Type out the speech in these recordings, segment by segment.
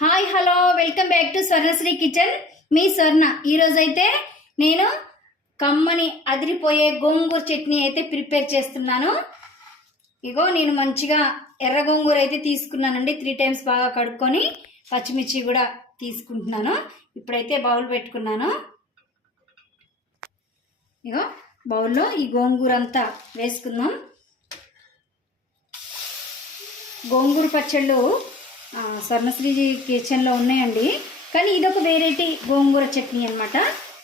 Hi hello welcome back to Swarnasri kitchen. మీ స్వర్ణ ఈరోజు అయితే నేను కమ్మని అదిరిపోయే గోంగూర చట్నీ అయితే ప్రిపేర్ చేస్తున్నాను. ఇగో నేను మంచిగా ఎర్ర గోంగూర అయితే తీసుకున్నానండి. త్రీ టైమ్స్ బాగా కడుక్కొని పచ్చిమిర్చి కూడా తీసుకుంటున్నాను. ఇప్పుడైతే బౌల్ పెట్టుకున్నాను. ఇగో బౌల్లో ఈ గోంగూర అంతా వేసుకుందాం. గోంగూర పచ్చళ్ళు స్వర్ణశ్రీ కిచెన్లో ఉన్నాయండి. కానీ ఇదొక వెరైటీ గోంగూర చట్నీ అనమాట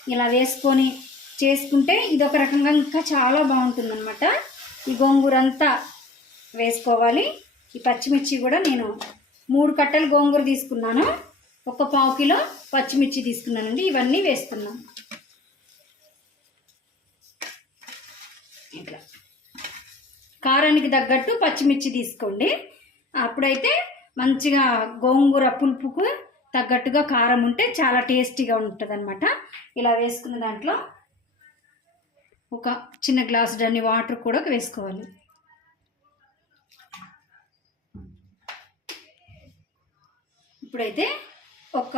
ఇలా వేసుకొని చేసుకుంటే ఇదొక రకంగా ఇంకా చాలా బాగుంటుంది అనమాట ఈ గోంగూర అంతా వేసుకోవాలి. ఈ పచ్చిమిర్చి కూడా నేను మూడు కట్టలు గోంగూర తీసుకున్నాను. ఒక పావు కిలో పచ్చిమిర్చి తీసుకున్నానండి. ఇవన్నీ వేస్తున్నాను. ఇట్లా. కారానికి తగ్గట్టు పచ్చిమిర్చి తీసుకోండి. అప్పుడైతే మంచిగా గోంగూర పులుపుకు తగ్గట్టుగా కారం ఉంటే చాలా టేస్టీగా ఉంటుంది అనమాట ఇలా వేసుకున్న దాంట్లో ఒక చిన్న గ్లాసు డన్ని వాటర్ కూడా వేసుకోవాలి. ఇప్పుడైతే ఒక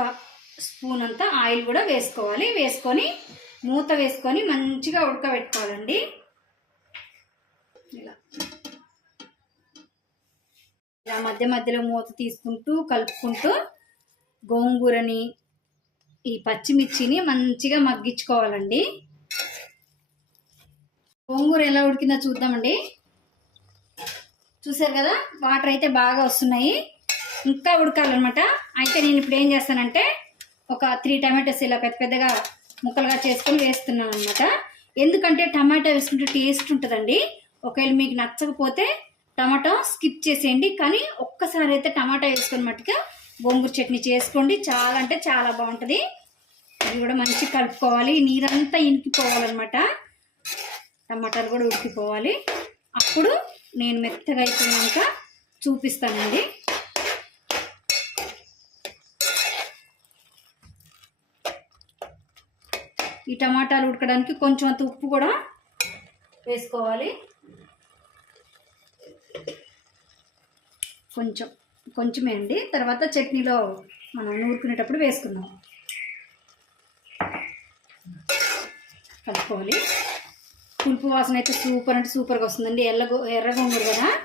స్పూన్ అంతా ఆయిల్ కూడా వేసుకోవాలి. వేసుకొని మూత వేసుకొని మంచిగా ఉడకబెట్టుకోవాలండి. ఇలా. ఇలా మధ్య మధ్యలో మూత తీసుకుంటూ కలుపుకుంటూ గోంగూరని ఈ పచ్చిమిర్చిని మంచిగా మగ్గించుకోవాలండి. గోంగూర ఎలా ఉడికిందో చూద్దామండి. చూసారు కదా? వాటర్ అయితే బాగా వస్తున్నాయి. ఇంకా ఉడకాలన్నమాట. అయితే నేను ఇప్పుడు ఏం చేస్తానంటే ఒక త్రీ టమాటోస్ ఇలా పెద్ద పెద్దగా ముక్కలుగా చేసుకొని వేస్తున్నాను అనమాట ఎందుకంటే టమాటా వేసుకుంటే టేస్ట్ ఉంటుందండి. ఒకవేళ మీకు నచ్చకపోతే టమాటా స్కిప్ చేసేయండి కానీ ఒక్కసారి అయితే టమాటా వేసుకొని మట్టుగా గోంగూర చట్నీ చేసుకోండి. చాలా అంటే చాలా బాగుంటుంది. ఇది కూడా మంచిగా కలుపుకోవాలి. నీరంతా ఇనికిపోవాలన్నమాట. టమాటాలు కూడా ఉడికిపోవాలి. అప్పుడు నేను మెత్తగా అయిపోయాక చూపిస్తానండి. ఈ టమాటాలు ఉడకడానికి కొంచెం అంత ఉప్పు కూడా వేసుకోవాలి. కొంచెం కొంచెమే అండి. తర్వాత చట్నీలో మనం నూరుకునేటప్పుడు వేసుకుందాం. కలుపుకోవాలి. పులుపు వాసన అయితే సూపర్ అంటే సూపర్గా వస్తుందండి. ఎల్ల ఎర్ర గోంగూర కదా?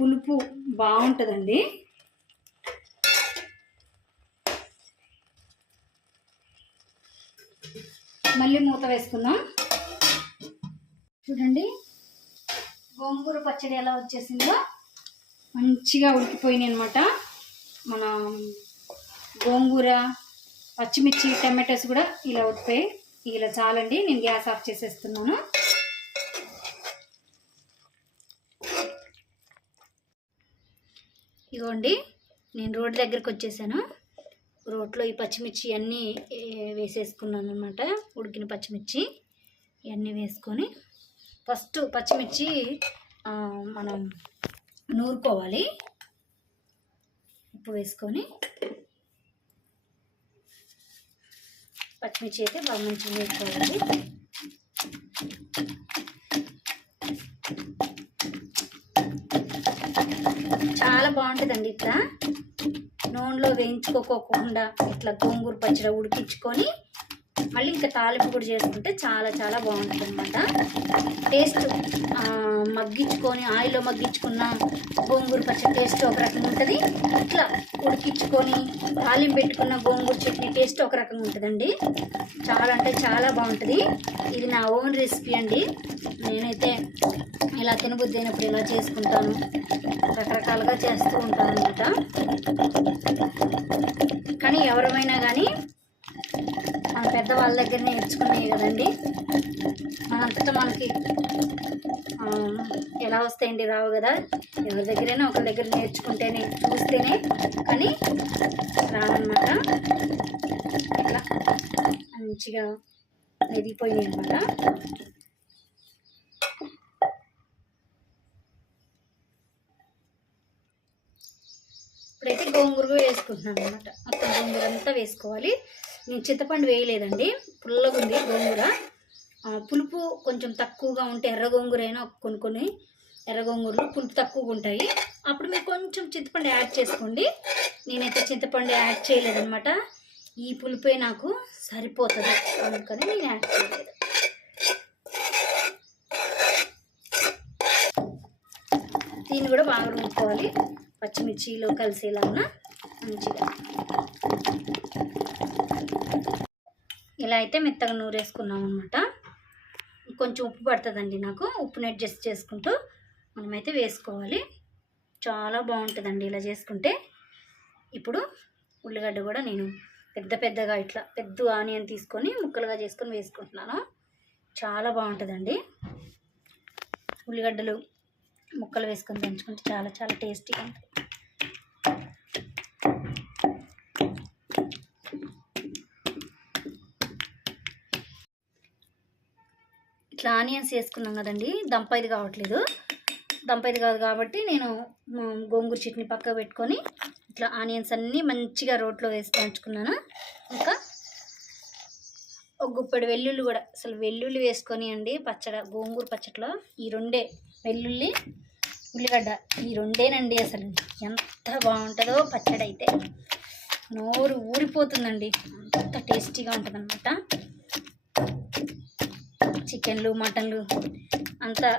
పులుపు బాగుంటుందండి. మళ్ళీ మూత వేసుకుందాం. చూడండి. గోంగూర పచ్చడి ఎలా వచ్చేసిందో మంచిగా ఉడికిపోయినాయి అనమాట మన గోంగూర పచ్చిమిర్చి టమాటోస్ కూడా ఇలా ఉడిపోయి ఇలా చాలండి. నేను గ్యాస్ ఆఫ్ చేసేస్తున్నాను. ఇగోండి నేను రోడ్ దగ్గరికి వచ్చేసాను. రోట్లో ఈ పచ్చిమిర్చి అన్నీ వేసేసుకున్నాను అనమాట ఉడికిన పచ్చిమిర్చి ఇవన్నీ వేసుకొని ఫస్ట్ పచ్చిమిర్చి మనం నూరుకోవాలి. ఉప్పు వేసుకొని పచ్చిమిర్చి అయితే బాగా మంచిగా వేసుకోవాలి చాలా బాగుంటుందండి ఇట్లా. నూనెలో వేయించుకోకోకుండా ఇట్లా గోంగూర పచ్చడి ఉడికించుకొని మళ్ళీ ఇంకా తాలింపు కూడా చేసుకుంటే చాలా చాలా బాగుంటుంది అనమాట టేస్ట్ మగ్గించుకొని ఆయిల్లో మగ్గించుకున్న గోంగూర పచ్చడి టేస్ట్ ఒక రకంగా ఉంటుంది. ఇట్లా ఉడికించుకొని తాలింపు పెట్టుకున్న గోంగూర చట్నీ టేస్ట్ ఒక రకంగా ఉంటుందండి. చాలా అంటే చాలా బాగుంటుంది. ఇది నా ఓన్ రెసిపీ అండి. నేనైతే ఇలా తినబుద్ధి అయినప్పుడు ఇలా చేసుకుంటాను. రకరకాలుగా చేస్తూ ఉంటాను అనమాట కానీ ఎవరమైనా కానీ పెద్దవాళ్ళ దగ్గర నేర్చుకునేవి కదండి. మనంతటా మనకి ఎలా వస్తాయండి రావు కదా? ఎవరి దగ్గరైనా ఒకరి దగ్గర నేర్చుకుంటేనే చూస్తేనే. కానీ రావన్నమాట. ఇట్లా మంచిగా ఎదిగిపోయినాయి అనమాట ఇప్పుడైతే గోంగూర వేసుకుంటున్నాను అనమాట మొత్తం గోంగూర అంతా వేసుకోవాలి. నేను చింతపండు వేయలేదండి. పుల్లగా ఉంది గోంగూర. పులుపు కొంచెం తక్కువగా ఉంటే ఎర్ర గోంగూర అయినా కొన్ని కొన్ని ఎర్ర గోంగూరలు పులుపు తక్కువగా ఉంటాయి. అప్పుడు మీరు కొంచెం చింతపండు యాడ్ చేసుకోండి. నేనైతే చింతపండు యాడ్ చేయలేదన్నమాట. ఈ పులుపే నాకు సరిపోతుంది. అందుకని నేను యాడ్ చేయలేదు. దీన్ని కూడా బాగా రుబ్బుకోవాలి. పచ్చిమిర్చిలో కలిసేలాగా మంచిగా. ఇలా అయితే మెత్తగా నూరేసుకున్నాం అనమాట కొంచెం ఉప్పు పడుతుందండి నాకు. ఉప్పుని అడ్జస్ట్ చేసుకుంటూ మనమైతే వేసుకోవాలి. చాలా బాగుంటుందండి ఇలా చేసుకుంటే. ఇప్పుడు ఉల్లిగడ్డ కూడా నేను పెద్ద పెద్దగా ఇట్లా పెద్ద ఆనియన్ తీసుకొని ముక్కలుగా చేసుకొని వేసుకుంటున్నాను. చాలా బాగుంటుందండి. ఉల్లిగడ్డలు ముక్కలు వేసుకొని దంచుకుంటే చాలా చాలా టేస్టీగా ఉంటుంది ఇట్లా ఆనియన్స్ వేసుకున్నాం కదండి. దంపైది కావట్లేదు. దంపైది కాదు కాబట్టి నేను గోంగూర చట్నీ పక్క పెట్టుకొని ఇట్లా ఆనియన్స్ అన్నీ మంచిగా రోట్లో వేసి పంచుకున్నాను ఇంకా ఒక గుప్పెడు వెల్లుల్లి కూడా అసలు వెల్లుల్లి వేసుకొని అండి పచ్చడ గోంగూర పచ్చడిలో ఈ రెండే వెల్లుల్లి ఉల్లిగడ్డ ఈ రెండేనండి అసలు. ఎంత బాగుంటుందో పచ్చడి అయితే నోరు ఊరిపోతుందండి. అంత టేస్టీగా ఉంటుంది చికెన్లు మటన్లు అంతా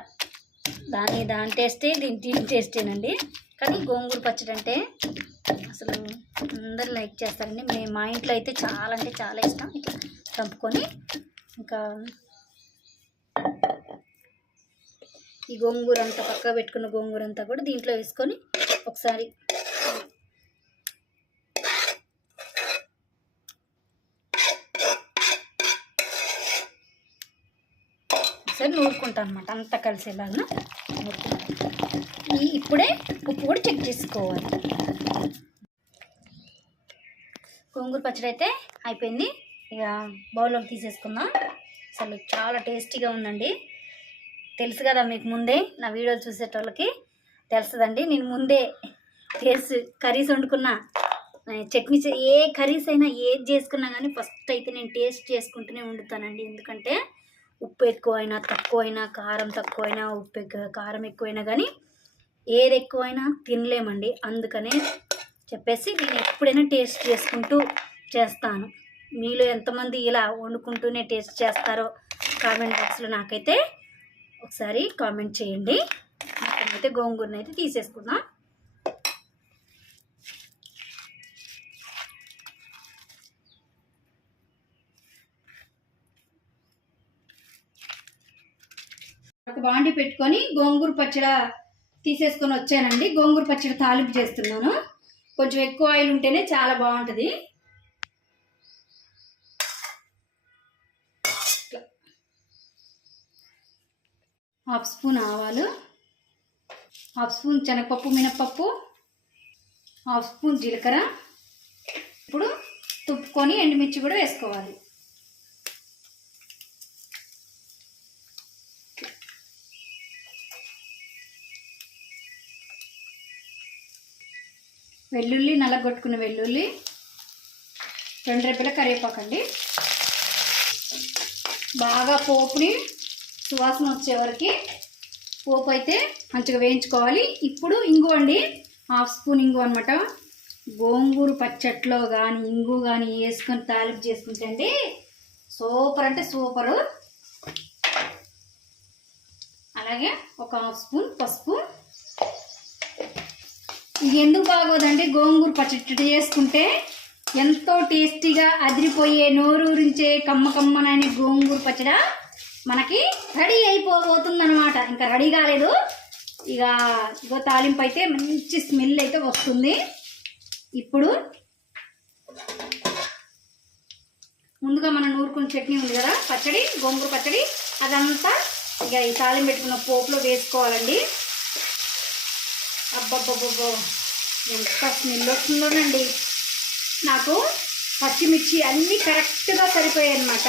దాని దాని టేస్టే దీని దీని టేస్టేనండి. కానీ గోంగూర పచ్చడి అంటే అసలు అందరు లైక్ చేస్తారండి. మే మా ఇంట్లో అయితే చాలా అంటే చాలా ఇష్టం. ఇట్లా చంపుకొని ఇంకా ఈ గోంగూర అంతా పక్క పెట్టుకున్న గోంగూర అంతా కూడా దీంట్లో వేసుకొని ఒకసారి ఒకసారి అనమాట అంతా కలిసేలాగా ఈ ఇప్పుడే ఉప్పు కూడా చెక్ చేసుకోవాలి. గోంగూర పచ్చడి అయితే అయిపోయింది. ఇక బౌల్లోకి తీసేసుకుందాం. అసలు చాలా టేస్టీగా ఉందండి. తెలుసు కదా మీకు ముందే నా వీడియోలు చూసేటోళ్ళకి తెలుస్తుందండి. నేను ముందే టేస్ట్ కర్రీస్ వండుకున్నా చట్నీ చే- ఏ కర్రీస్ అయినా ఏది చేసుకున్నా కానీ ఫస్ట్ అయితే నేను టేస్ట్ చేసుకుంటూనే వండుతానండి. ఎందుకంటే ఉప్పు ఎక్కువైనా తక్కువైనా కారం తక్కువైనా ఉప్పు ఎక్కువ కారం ఎక్కువైనా కానీ ఏది ఎక్కువైనా తినలేమండి. అందుకనే చెప్పేసి నేను ఎప్పుడైనా టేస్ట్ చేసుకుంటూ చేస్తాను. మీలో ఎంతమంది ఇలా వండుకుంటూనే టేస్ట్ చేస్తారో కామెంట్ బాక్స్లో నాకైతే ఒకసారి కామెంట్ చేయండి. అయితే గోంగూరనైతే అయితే తీసేసుకుందాం. ఒక బాండి పెట్టుకొని గోంగూర పచ్చడి తీసేసుకొని వచ్చానండి. గోంగూర పచ్చడి తాలింపు చేస్తున్నాను. కొంచెం ఎక్కువ ఆయిల్ ఉంటేనే చాలా బాగుంటుంది. హాఫ్ స్పూన్ ఆవాలు హాఫ్ స్పూన్ శనగపప్పు మినపప్పు హాఫ్ స్పూన్ జీలకర్ర. ఇప్పుడు తుప్పుకొని ఎండుమిర్చి కూడా వేసుకోవాలి. వెల్లుల్లి నల్లగొట్టుకున్న వెల్లుల్లి రెండు రెప్పల కరివేపాకండి. బాగా పోపుని సువాసన వచ్చేవరకు పోపు అయితే మంచిగా వేయించుకోవాలి. ఇప్పుడు ఇంగు అండి హాఫ్ స్పూన్ ఇంగు అనమాట గోంగూర పచ్చట్లో కానీ ఇంగు కానీ వేసుకొని తాలింపు చేసుకుంటే అండి సూపర్ అంటే సూపరు. అలాగే ఒక హాఫ్ స్పూన్ పసుపు. ఇది ఎందుకు బాగోదండి గోంగూర పచ్చడి చేసుకుంటే ఎంతో టేస్టీగా అదిరిపోయే నోరూరించే కమ్మ కమ్మనని గోంగూర పచ్చడి మనకి రెడీ అయిపోబోతుంది అనమాట ఇంకా రెడీ కాలేదు. ఇక ఇగో తాలింపు అయితే మంచి స్మెల్ అయితే వస్తుంది. ఇప్పుడు ముందుగా మనం నూరుకున్న చట్నీ ఉంది కదా పచ్చడి గోంగూర పచ్చడి అదంతా ఇక ఈ తాలింపు పెట్టుకున్న పోపులో వేసుకోవాలండి. అబ్బబ్బబ్బబ్బో ఎంత స్మెల్ వస్తుందోనండి నాకు పచ్చిమిర్చి అన్నీ కరెక్ట్గా సరిపోయాయి అనమాట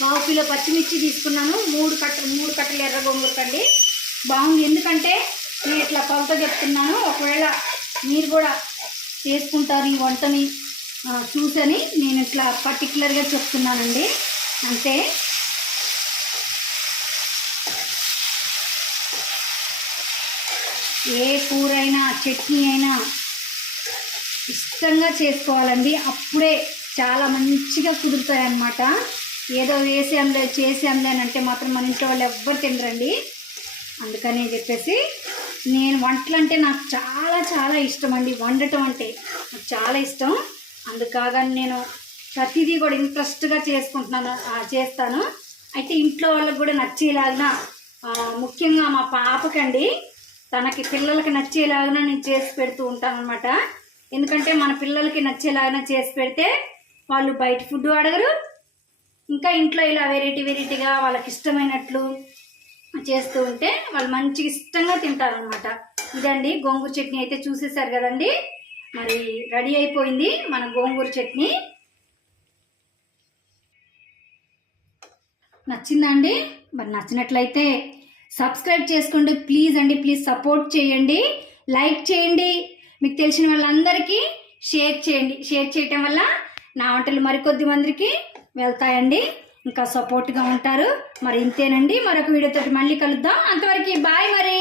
పావు కిలో పచ్చిమిర్చి తీసుకున్నాను. మూడు కట్టలు మూడు కట్టలు ఎర్ర గోంగూరకండి బాగుంది. ఎందుకంటే నేను ఇట్లా కొలత చెప్తున్నాను. ఒకవేళ మీరు కూడా చేసుకుంటారు ఈ వంటని చూసని నేను ఇట్లా పర్టికులర్గా చెప్తున్నానండి. అంతే ఏ కూర అయినా చట్నీ అయినా ఇష్టంగా చేసుకోవాలండి. అప్పుడే చాలా మంచిగా కుదురుతాయన్నమాట. ఏదో వేసాంలే చేసాంలే అని అంటే మాత్రం మన ఇంట్లో వాళ్ళు ఎవ్వరు తినరండి. అందుకని చెప్పేసి నేను వంటలు అంటే నాకు చాలా చాలా ఇష్టం అండి వండటం అంటే నాకు చాలా ఇష్టం. అందుకాగా నేను ప్రతిదీ కూడా ఇంట్రెస్ట్గా చేసుకుంటున్నాను చేస్తాను. అయితే ఇంట్లో వాళ్ళకి కూడా నచ్చేలాగా ముఖ్యంగా మా పాపకండి. తనకి పిల్లలకి నచ్చేలాగా నేను చేసి పెడుతూ ఉంటాను అనమాట ఎందుకంటే మన పిల్లలకి నచ్చేలాగా చేసి పెడితే వాళ్ళు బయట ఫుడ్ అడగరు ఇంకా ఇంట్లో ఇలా వెరైటీ వెరైటీగా వాళ్ళకి ఇష్టమైనట్లు చేస్తూ ఉంటే వాళ్ళు మంచిగా ఇష్టంగా తింటారనమాట ఇదండి గోంగూర చట్నీ అయితే చూసేసారు కదండి. మరి రెడీ అయిపోయింది మన గోంగూర చట్నీ. నచ్చిందా అండి? మరి నచ్చినట్లయితే సబ్స్క్రైబ్ చేసుకోండి. ప్లీజ్ అండి ప్లీజ్ సపోర్ట్ చేయండి. లైక్ చేయండి. మీకు తెలిసిన వాళ్ళందరికీ షేర్ చేయండి. షేర్ చేయటం వల్ల నా వంటలు మరికొద్ది మందికి వెళ్తాయండి. ఇంకా సపోర్ట్గా ఉంటారు. మరి ఇంతేనండి. మరొక వీడియోతో మళ్ళీ కలుద్దాం. అంతవరకు బాయ్ మరి.